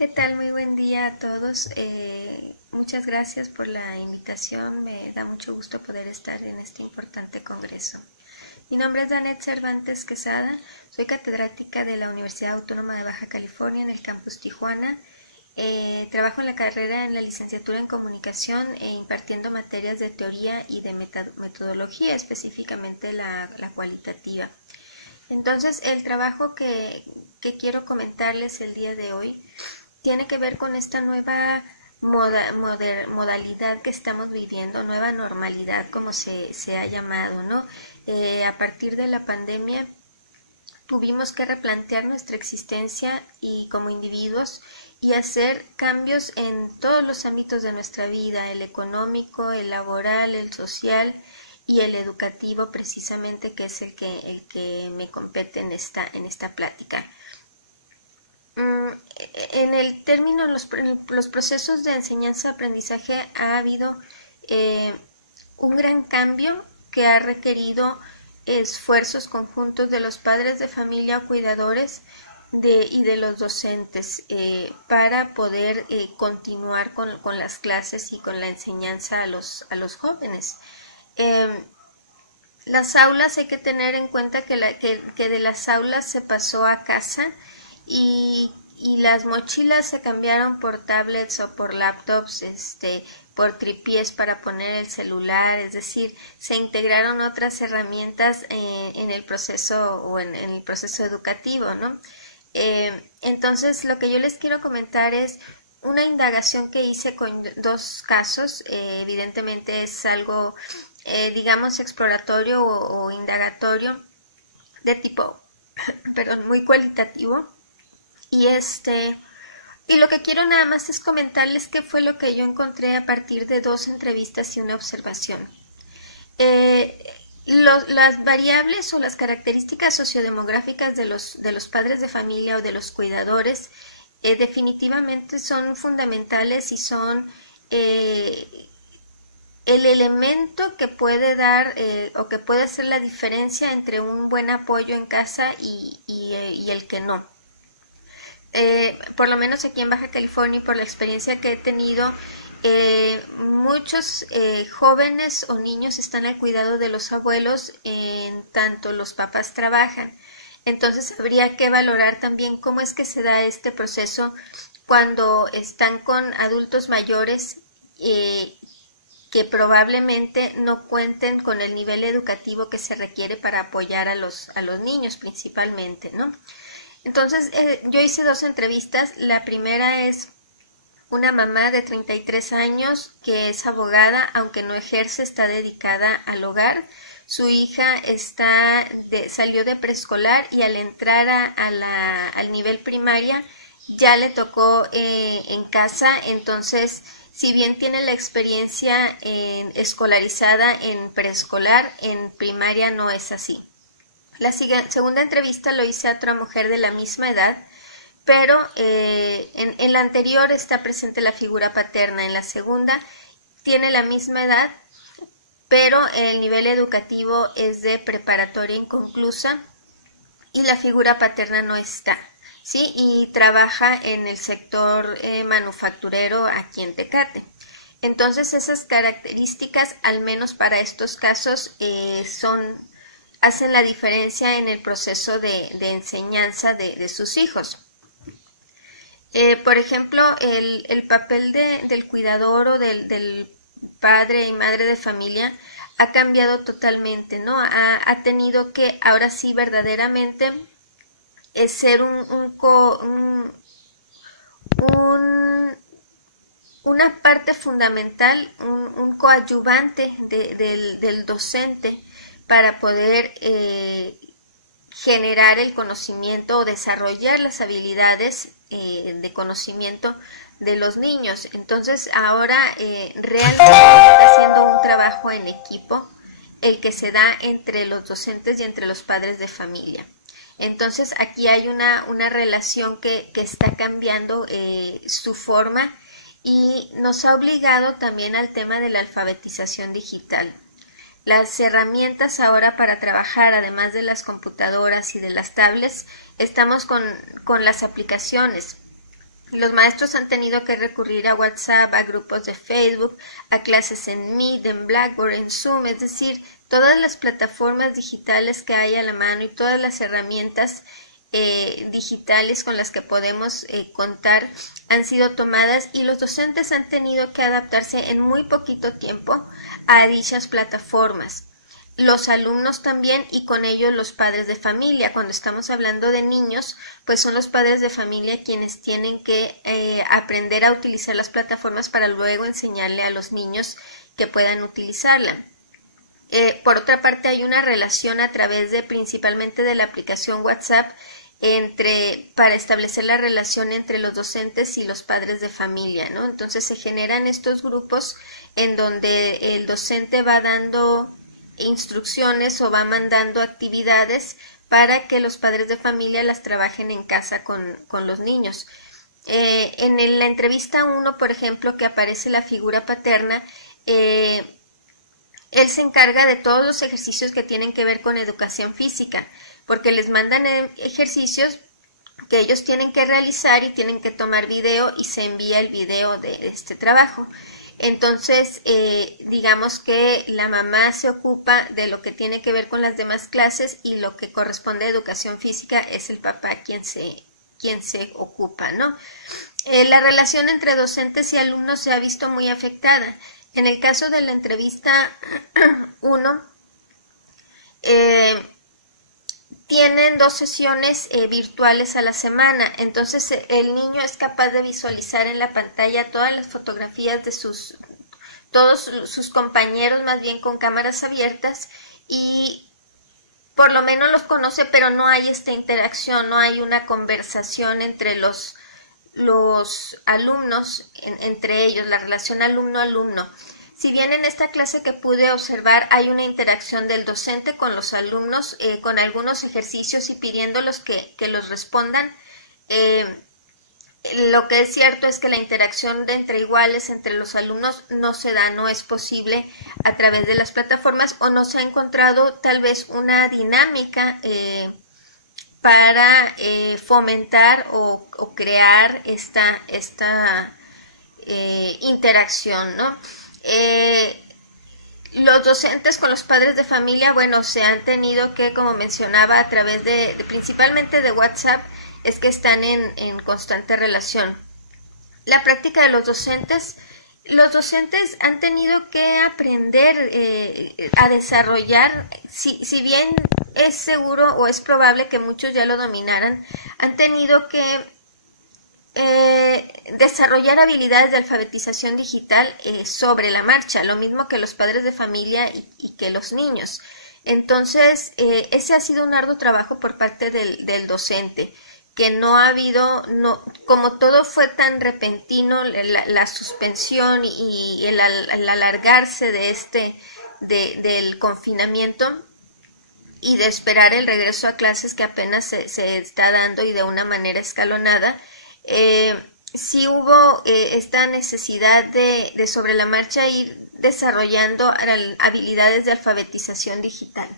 ¿Qué tal? Muy buen día a todos. Muchas gracias por la invitación. Me da mucho gusto poder estar en este importante congreso. Mi nombre es Danette Cervantes Quesada. Soy catedrática de la Universidad Autónoma de Baja California en el campus Tijuana. Trabajo en la carrera en la licenciatura en comunicación impartiendo materias de teoría y de metodología, específicamente la cualitativa. Entonces, el trabajo que quiero comentarles el día de hoy tiene que ver con esta nueva modalidad que estamos viviendo, nueva normalidad, como se ha llamado, ¿no? A partir de la pandemia tuvimos que replantear nuestra existencia y como individuos y hacer cambios en todos los ámbitos de nuestra vida, el económico, el laboral, el social y el educativo, precisamente, que es el que me compete en esta plática. En el término, los procesos de enseñanza-aprendizaje ha habido un gran cambio que ha requerido esfuerzos conjuntos de los padres de familia o cuidadores y de los docentes para poder continuar con las clases y con la enseñanza a los jóvenes. Las aulas, hay que tener en cuenta que de las aulas se pasó a casa y las mochilas se cambiaron por tablets o por laptops, por tripiés para poner el celular, es decir, se integraron otras herramientas en el proceso o en el proceso educativo, ¿no? Entonces, lo que yo les quiero comentar es una indagación que hice con dos casos. Evidentemente es algo, digamos, exploratorio o indagatorio de tipo, perdón, muy cualitativo. Y lo que quiero nada más es comentarles qué fue lo que yo encontré a partir de dos entrevistas y una observación. Las variables o las características sociodemográficas de los padres de familia o de los cuidadores definitivamente son fundamentales y son el elemento que puede dar o que puede hacer la diferencia entre un buen apoyo en casa y el que no. Por lo menos aquí en Baja California, y por la experiencia que he tenido, muchos jóvenes o niños están al cuidado de los abuelos, en tanto los papás trabajan. Entonces habría que valorar también cómo es que se da este proceso cuando están con adultos mayores que probablemente no cuenten con el nivel educativo que se requiere para apoyar a los niños principalmente, ¿no? Entonces, yo hice dos entrevistas. La primera es una mamá de 33 años que es abogada, aunque no ejerce, está dedicada al hogar. Su hija salió de preescolar y al entrar al nivel primaria ya le tocó en casa. Entonces, si bien tiene la experiencia escolarizada en preescolar, en primaria no es así. La segunda entrevista lo hice a otra mujer de la misma edad, pero en la anterior está presente la figura paterna, en la segunda tiene la misma edad, pero el nivel educativo es de preparatoria inconclusa y la figura paterna no está, ¿sí? Y trabaja en el sector manufacturero aquí en Tecate. Entonces, esas características, al menos para estos casos, hacen la diferencia en el proceso de enseñanza de sus hijos. Por ejemplo, el papel del cuidador o del padre y madre de familia ha cambiado totalmente, ¿no? Ha tenido que, ahora sí, verdaderamente, ser una parte fundamental, un coadyuvante del docente para poder generar el conocimiento o desarrollar las habilidades de conocimiento de los niños. Entonces ahora realmente está haciendo un trabajo en equipo el que se da entre los docentes y entre los padres de familia. Entonces aquí hay una relación que está cambiando su forma y nos ha obligado también al tema de la alfabetización digital. Las herramientas ahora para trabajar, además de las computadoras y de las tablets, estamos con las aplicaciones. Los maestros han tenido que recurrir a WhatsApp, a grupos de Facebook, a clases en Meet, en Blackboard, en Zoom, es decir, todas las plataformas digitales que hay a la mano y todas las herramientas digitales con las que podemos contar han sido tomadas y los docentes han tenido que adaptarse en muy poquito tiempo a dichas plataformas. Los alumnos también y con ellos los padres de familia. Cuando estamos hablando de niños, pues son los padres de familia quienes tienen que aprender a utilizar las plataformas para luego enseñarle a los niños que puedan utilizarla. Por otra parte, hay una relación a través de principalmente de la aplicación WhatsApp para establecer la relación entre los docentes y los padres de familia, ¿no? Entonces se generan estos grupos en donde el docente va dando instrucciones o va mandando actividades para que los padres de familia las trabajen en casa con los niños. En la entrevista 1, por ejemplo, que aparece la figura paterna, él se encarga de todos los ejercicios que tienen que ver con educación física, porque les mandan ejercicios que ellos tienen que realizar y tienen que tomar video y se envía el video de este trabajo. Entonces, digamos que la mamá se ocupa de lo que tiene que ver con las demás clases y lo que corresponde a educación física es el papá quien se ocupa, ¿no? La relación entre docentes y alumnos se ha visto muy afectada. En el caso de la entrevista 1, tienen 2 sesiones virtuales a la semana, entonces el niño es capaz de visualizar en la pantalla todas las fotografías de todos sus compañeros, más bien con cámaras abiertas, y por lo menos los conoce, pero no hay esta interacción, no hay una conversación entre los alumnos, entre ellos, la relación alumno-alumno. Si bien en esta clase que pude observar hay una interacción del docente con los alumnos, con algunos ejercicios y pidiéndolos que los respondan, lo que es cierto es que la interacción de entre iguales entre los alumnos no se da, no es posible a través de las plataformas o no se ha encontrado tal vez una dinámica para fomentar o crear esta interacción, ¿no? Los docentes con los padres de familia, bueno, se han tenido que, como mencionaba, a través principalmente de WhatsApp, es que están en constante relación. La práctica de los docentes han tenido que aprender a desarrollar, si bien es seguro o es probable que muchos ya lo dominaran, han tenido que desarrollar habilidades de alfabetización digital sobre la marcha, lo mismo que los padres de familia y que los niños. Entonces, ese ha sido un arduo trabajo por parte del docente, que no ha habido, como todo fue tan repentino, la suspensión y el alargarse del confinamiento y de esperar el regreso a clases que apenas se está dando y de una manera escalonada, sí hubo esta necesidad de sobre la marcha ir desarrollando habilidades de alfabetización digital.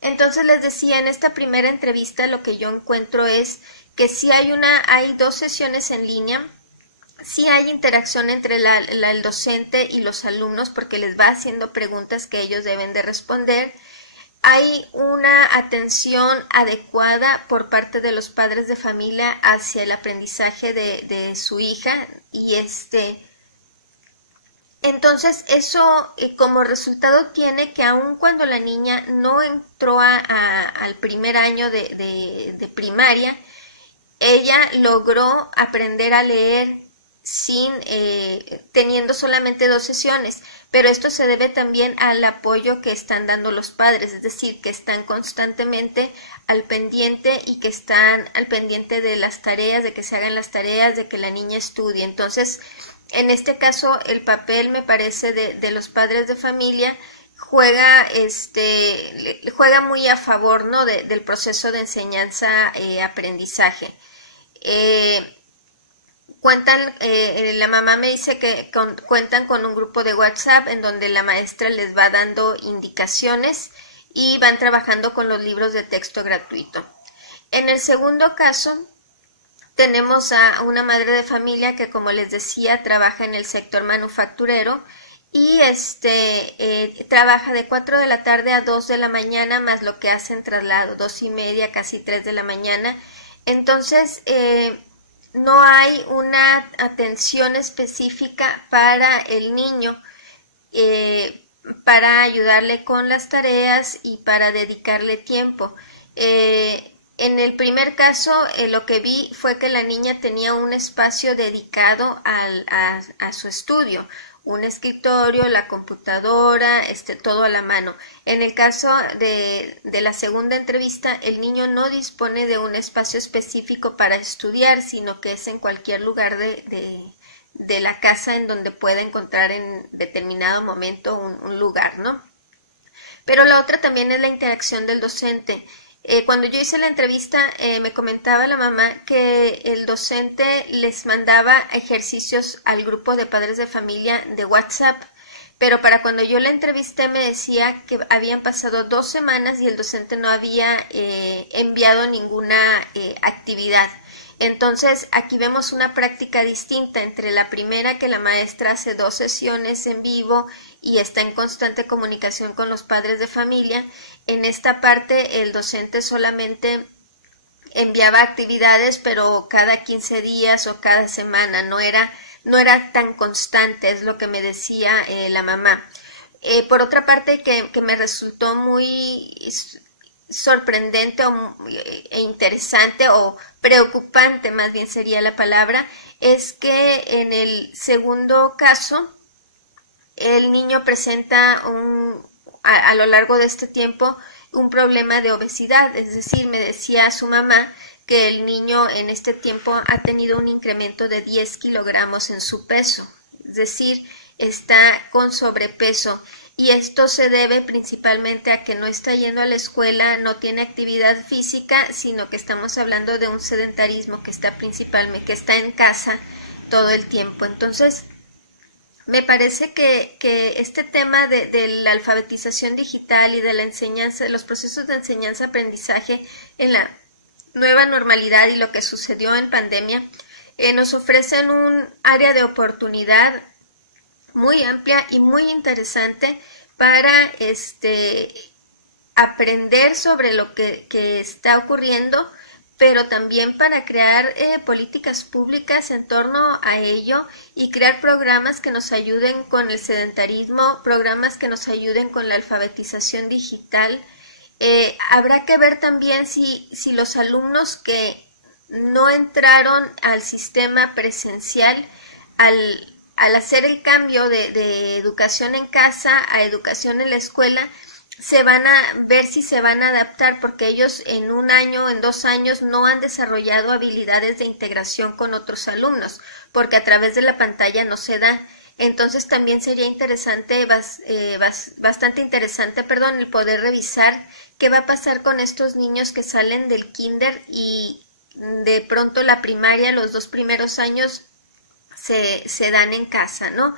Entonces les decía, en esta primera entrevista lo que yo encuentro es que sí hay 2 sesiones en línea, sí hay interacción entre el docente y los alumnos porque les va haciendo preguntas que ellos deben de responder. Hay una atención adecuada por parte de los padres de familia hacia el aprendizaje de su hija y entonces eso como resultado tiene que aun cuando la niña no entró al primer año de primaria, ella logró aprender a leer teniendo solamente 2 sesiones. Pero esto se debe también al apoyo que están dando los padres, es decir, que están constantemente al pendiente y que están al pendiente de las tareas, de que se hagan las tareas, de que la niña estudie. Entonces, en este caso, el papel, me parece, de los padres de familia juega muy a favor, ¿no?, del proceso de enseñanza-aprendizaje. La mamá me dice que cuentan con un grupo de WhatsApp en donde la maestra les va dando indicaciones y van trabajando con los libros de texto gratuito. En el segundo caso, tenemos a una madre de familia que, como les decía, trabaja en el sector manufacturero y trabaja de 4 de la tarde a 2 de la mañana, más lo que hace en traslado, 2:30, casi 3 de la mañana. Entonces, no hay una atención específica para el niño, para ayudarle con las tareas y para dedicarle tiempo. En el primer caso, lo que vi fue que la niña tenía un espacio dedicado a su estudio, un escritorio, la computadora, todo a la mano. En el caso de la segunda entrevista, el niño no dispone de un espacio específico para estudiar, sino que es en cualquier lugar de la casa en donde pueda encontrar en determinado momento un lugar, ¿no? Pero la otra también es la interacción del docente. Cuando yo hice la entrevista, me comentaba la mamá que el docente les mandaba ejercicios al grupo de padres de familia de WhatsApp, pero para cuando yo la entrevisté me decía que habían pasado 2 semanas y el docente no había enviado ninguna actividad. Entonces, aquí vemos una práctica distinta entre la primera, que la maestra hace 2 sesiones en vivo y está en constante comunicación con los padres de familia. En esta parte, el docente solamente enviaba actividades, pero cada 15 días o cada semana, no era tan constante, es lo que me decía la mamá. Por otra parte, que me resultó muy sorprendente e interesante, o preocupante más bien sería la palabra, es que en el segundo caso el niño presenta a lo largo de este tiempo un problema de obesidad, es decir, me decía su mamá que el niño en este tiempo ha tenido un incremento de 10 kilogramos en su peso, es decir, está con sobrepeso. Y esto se debe principalmente a que no está yendo a la escuela, no tiene actividad física, sino que estamos hablando de un sedentarismo que está en casa todo el tiempo. Entonces, me parece que este tema de la alfabetización digital y de la enseñanza, los procesos de enseñanza-aprendizaje en la nueva normalidad y lo que sucedió en pandemia, nos ofrecen un área de oportunidad muy amplia y muy interesante para aprender sobre lo que está ocurriendo, pero también para crear políticas públicas en torno a ello y crear programas que nos ayuden con el sedentarismo, programas que nos ayuden con la alfabetización digital. Habrá que ver también si los alumnos que no entraron al sistema presencial, al hacer el cambio de educación en casa a educación en la escuela, se van a ver si se van a adaptar, porque ellos en 1 año, en 2 años no han desarrollado habilidades de integración con otros alumnos, porque a través de la pantalla no se da. Entonces también sería interesante, bastante interesante, el poder revisar qué va a pasar con estos niños que salen del kinder y de pronto la primaria, los 2 primeros años se dan en casa, ¿no?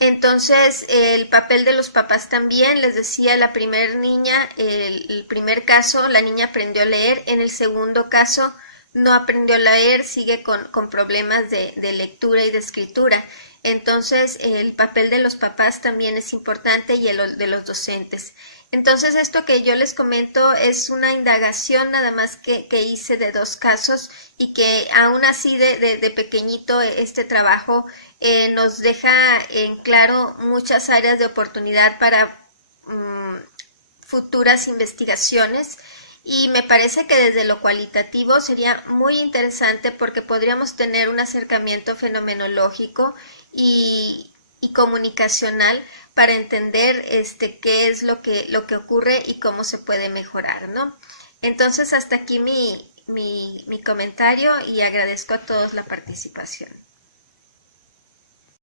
Entonces, el papel de los papás también, les decía, la primer niña, el primer caso, la niña aprendió a leer, en el segundo caso no aprendió a leer, sigue con problemas de lectura y de escritura. Entonces, el papel de los papás también es importante y el de los docentes. Entonces, esto que yo les comento es una indagación nada más que hice de 2 casos y que aún así de pequeñito este trabajo nos deja en claro muchas áreas de oportunidad para futuras investigaciones. Y me parece que desde lo cualitativo sería muy interesante porque podríamos tener un acercamiento fenomenológico y comunicacional para entender qué es lo que ocurre y cómo se puede mejorar, ¿no? Entonces, hasta aquí mi comentario y agradezco a todos la participación.